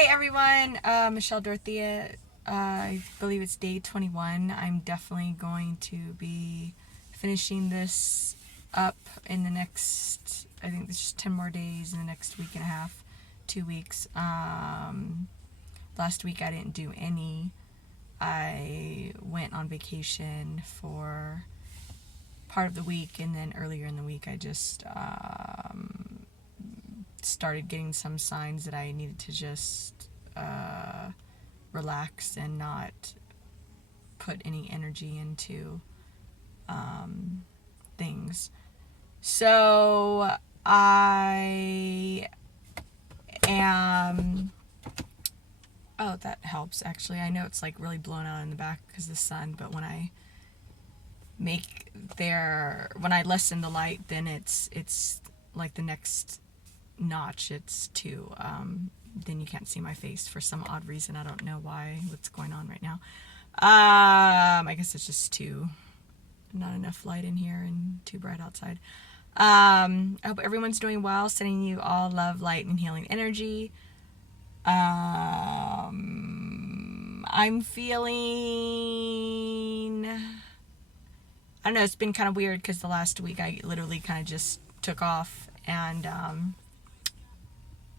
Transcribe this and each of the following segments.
Hey everyone, Michelle Dorothea. I believe it's day 21. I'm definitely going to be finishing this up in the next, I think there's just 10 more days in the next week and a half, 2 weeks. Last week I didn't do any. I went on vacation for part of the week, and then earlier in the week I just started getting some signs that I needed to just relax and not put any energy into things. So I am. Oh, that helps actually. I know it's like really blown out in the back because of the sun, but when I when I lessen the light, then it's like the next notch. It's two. Then you can't see my face for some odd reason. I don't know what's going on right now. I guess it's just not enough light in here and too bright outside. I hope everyone's doing well. Sending you all love, light, and healing energy. I'm feeling, I don't know, it's been kind of weird because the last week I literally kind of just took off, and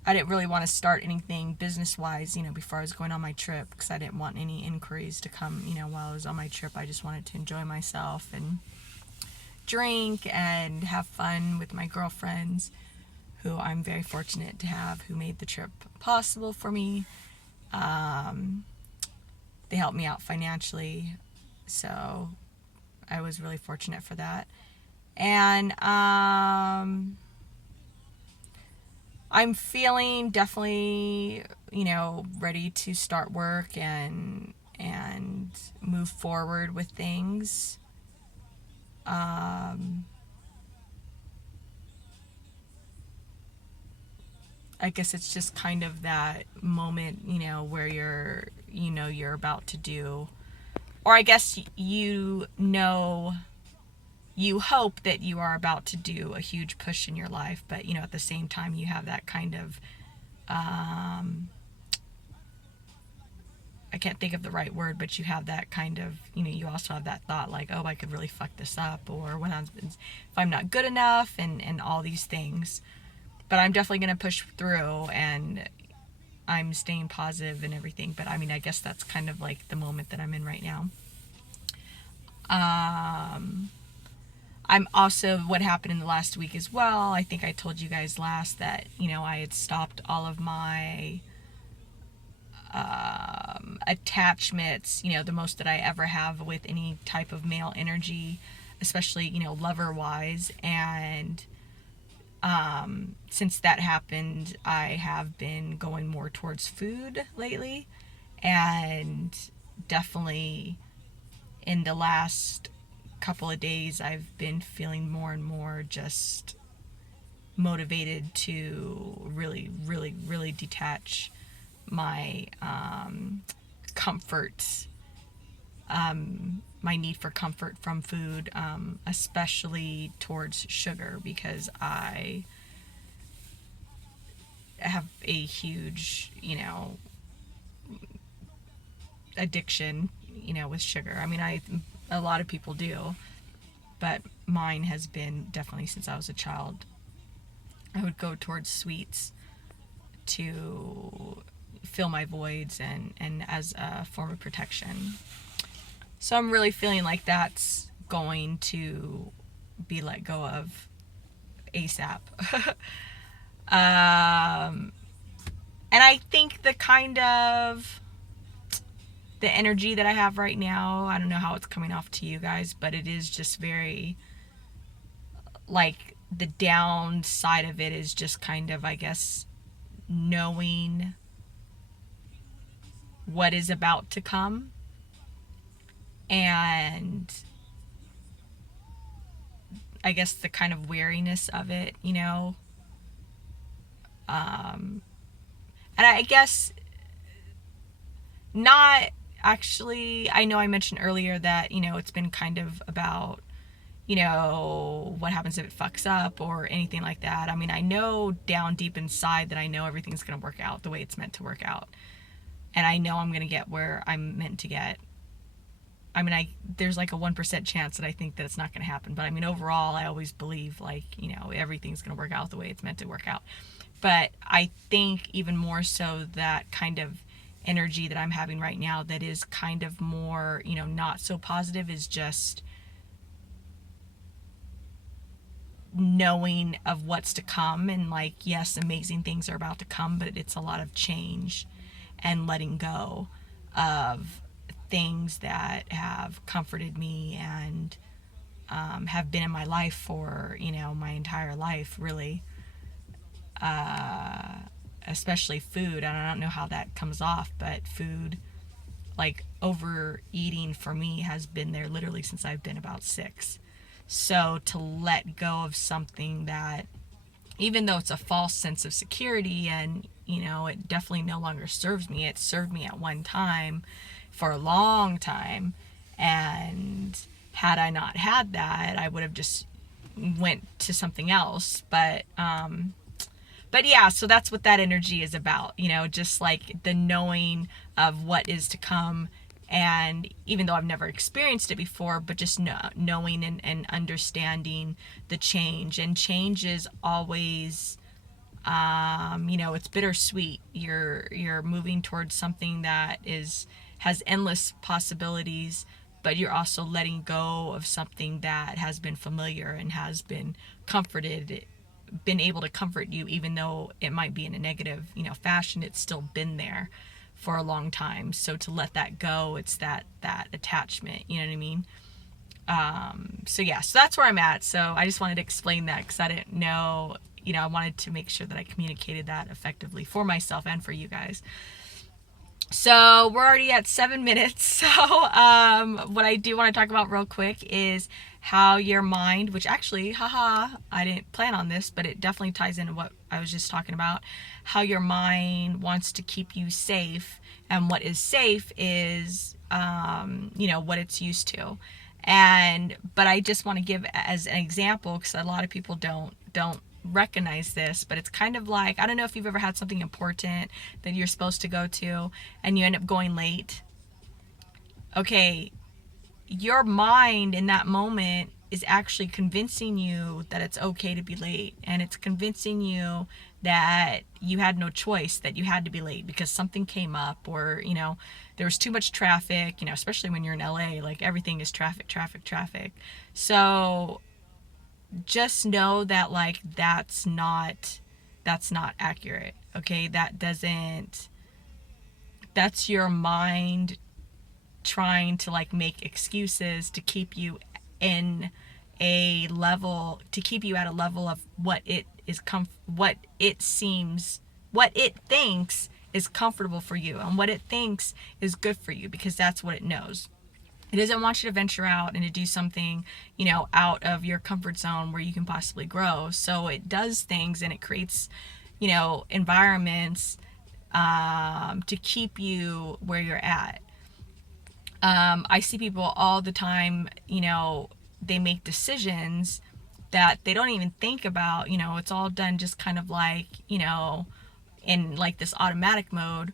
I didn't really want to start anything business-wise, before I was going on my trip, because I didn't want any inquiries to come, while I was on my trip. I just wanted to enjoy myself and drink and have fun with my girlfriends, who I'm very fortunate to have, who made the trip possible for me. They helped me out financially, so I was really fortunate for that. And I'm feeling definitely, ready to start work and move forward with things. I guess it's just kind of that moment, where you're about to do, or I guess you hope that you are about to do a huge push in your life, but at the same time you have that kind of I can't think of the right word, but you have that kind of, you also have that thought like, oh, I could really fuck this up, or if I'm not good enough, and all these things. But I'm definitely going to push through, and I'm staying positive and everything. But I guess that's kind of like the moment that I'm in right now. I'm also, what happened in the last week as well, I think I told you guys last that, I had stopped all of my attachments, the most that I ever have with any type of male energy, especially, lover wise. And since that happened, I have been going more towards food lately, and definitely in the last couple of days I've been feeling more and more just motivated to really, really, really detach my comfort, my need for comfort from food, especially towards sugar, because I have a huge, addiction, with sugar. A lot of people do, but mine has been definitely since I was a child. I would go towards sweets to fill my voids and as a form of protection. So I'm really feeling like that's going to be let go of ASAP. And I think the energy that I have right now, I don't know how it's coming off to you guys, but it is just very, like, the downside of it is just kind of, I guess, knowing what is about to come, and I guess the kind of weariness of it, and I guess not actually, I know I mentioned earlier that, it's been kind of about, what happens if it fucks up or anything like that. I mean, I know down deep inside that I know everything's going to work out the way it's meant to work out. And I know I'm going to get where I'm meant to get. I mean, there's like a 1% chance that I think that it's not going to happen. But I mean, overall, I always believe like, everything's going to work out the way it's meant to work out. But I think even more so that kind of energy that I'm having right now that is kind of more, not so positive is just knowing of what's to come. And like, yes, amazing things are about to come, but it's a lot of change and letting go of things that have comforted me and have been in my life for, my entire life, really. Especially food. And I don't know how that comes off, but food, like overeating for me has been there literally since I've been about 6. So to let go of something that, even though it's a false sense of security and, it definitely no longer serves me. It served me at one time for a long time. And had I not had that, I would have just went to something else. But yeah, so that's what that energy is about, just like the knowing of what is to come. And even though I've never experienced it before, but just knowing and understanding the change. And change is always, it's bittersweet. You're moving towards something that has endless possibilities, but you're also letting go of something that has been familiar and has been been able to comfort you, even though it might be in a negative, fashion. It's still been there for a long time. So to let that go, it's that attachment, you know what I mean? So yeah, so that's where I'm at. So I just wanted to explain that because I didn't know, I wanted to make sure that I communicated that effectively for myself and for you guys. So we're already at 7 minutes. So what I do want to talk about real quick is how your mind, which actually, I didn't plan on this, but it definitely ties into what I was just talking about, how your mind wants to keep you safe. And what is safe is, what it's used to. But I just want to give as an example, because a lot of people don't recognize this, but it's kind of like, I don't know if you've ever had something important that you're supposed to go to and you end up going late. Okay, your mind in that moment is actually convincing you that it's okay to be late, and it's convincing you that you had no choice, that you had to be late because something came up, or there was too much traffic, especially when you're in LA, like everything is traffic. So just know that like that's not accurate. Okay, that's your mind trying to like make excuses to keep you at a level of what it thinks is comfortable for you and what it thinks is good for you, because that's what it knows. It doesn't want you to venture out and to do something, out of your comfort zone where you can possibly grow. So it does things and it creates, environments to keep you where you're at. I see people all the time, they make decisions that they don't even think about, it's all done just kind of like, in like this automatic mode.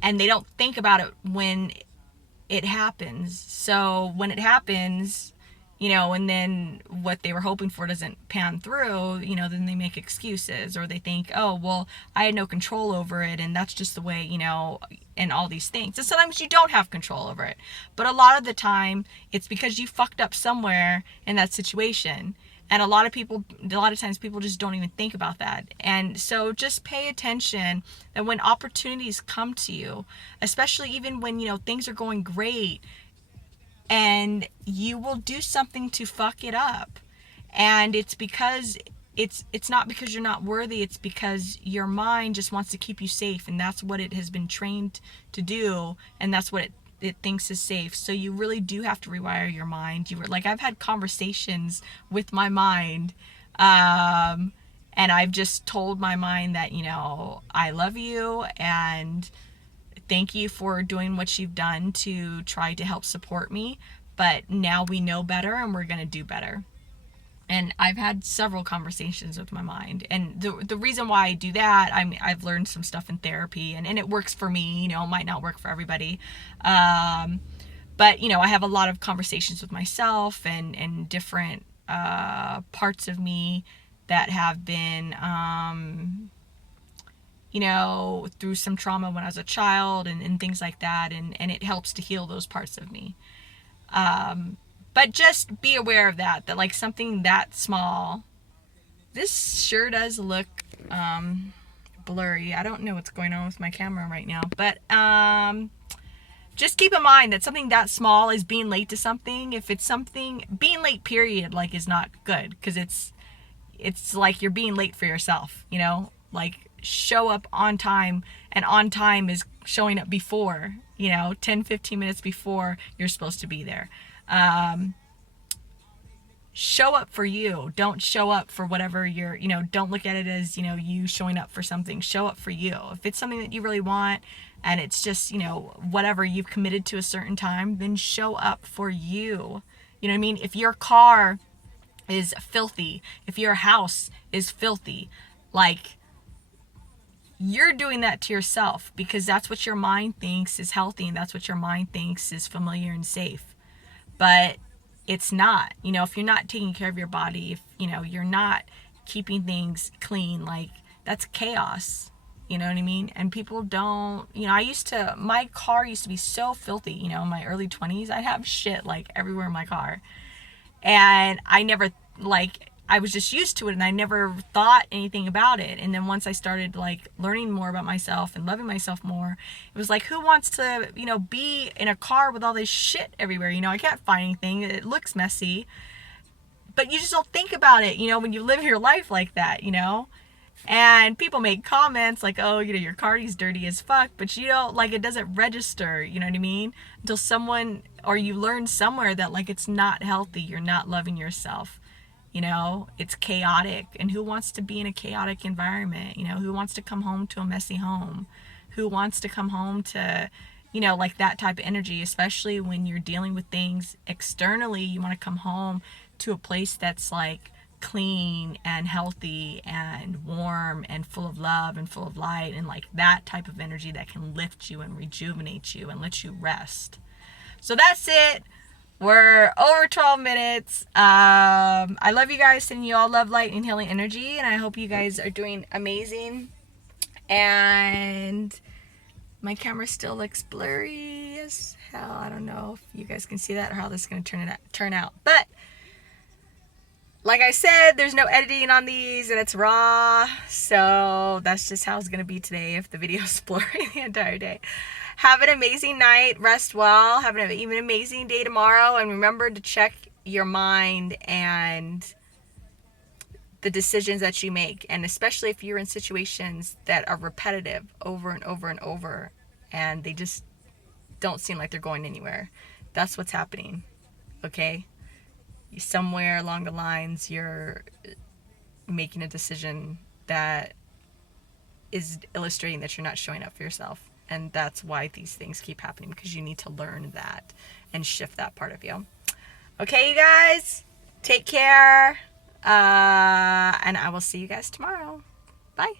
And they don't think about it when it happens. So when it happens, and then what they were hoping for doesn't pan through, then they make excuses, or they think, oh, well, I had no control over it, and that's just the way, and all these things. And sometimes you don't have control over it. But a lot of the time, it's because you fucked up somewhere in that situation. And a lot of times people just don't even think about that. And so just pay attention that when opportunities come to you, especially even when, things are going great, and you will do something to fuck it up. And it's because it's not because you're not worthy, it's because your mind just wants to keep you safe, and that's what it has been trained to do, and that's what it thinks is safe. So you really do have to rewire your mind. I've had conversations with my mind, and I've just told my mind that, I love you and thank you for doing what you've done to try to help support me, but now we know better and we're going to do better. And I've had several conversations with my mind. And the reason why I do that, I've learned some stuff in therapy, and it works for me. It might not work for everybody. But, I have a lot of conversations with myself and different parts of me that have been, through some trauma when I was a child and things like that. And it helps to heal those parts of me. But just be aware of that like something that small, this sure does look blurry. I don't know what's going on with my camera right now, but just keep in mind that something that small is being late to something. If it's something, being late period, like, is not good, because it's like you're being late for yourself, like show up on time, and on time is showing up before, 10-15 minutes before you're supposed to be there. Show up for you. Don't show up for whatever you're, don't look at it as, you showing up for something. Show up for you. If it's something that you really want and it's just, whatever, you've committed to a certain time, then show up for you. You know what I mean? If your car is filthy, if your house is filthy, like, you're doing that to yourself, because that's what your mind thinks is healthy, and that's what your mind thinks is familiar and safe. But it's not. If you're not taking care of your body, if you're not keeping things clean, like, that's chaos. You know what I mean? And people don't, my car used to be so filthy, in my early 20s. I'd have shit like everywhere in my car. And I never, I was just used to it, and I never thought anything about it. And then once I started learning more about myself and loving myself more, it was like, who wants to, be in a car with all this shit everywhere? I can't find anything. It looks messy, but you just don't think about it, when you live your life like that, and people make comments like, oh, your car's dirty as fuck, but it doesn't register, you know what I mean? Until someone, or you learn somewhere that it's not healthy. You're not loving yourself. It's chaotic, and who wants to be in a chaotic environment? Who wants to come home to a messy home? Who wants to come home to, that type of energy, especially when you're dealing with things externally? You want to come home to a place that's clean and healthy and warm and full of love and full of light, and that type of energy that can lift you and rejuvenate you and let you rest. So that's it. We're over 12 minutes. I love you guys, sending you all love, light, and healing energy, and I hope you guys are doing amazing. And my camera still looks blurry as hell. I don't know if you guys can see that or how this is going to turn out. But like I said, there's no editing on these, and it's raw. So that's just how it's going to be today if the video's blurry the entire day. Have an amazing night. Rest well. Have an even amazing day tomorrow. And remember to check your mind and the decisions that you make. And especially if you're in situations that are repetitive over and over and over, and they just don't seem like they're going anywhere. That's what's happening. Okay? Somewhere along the lines, you're making a decision that is illustrating that you're not showing up for yourself. And that's why these things keep happening, because you need to learn that and shift that part of you. Okay, you guys, take care. And I will see you guys tomorrow. Bye.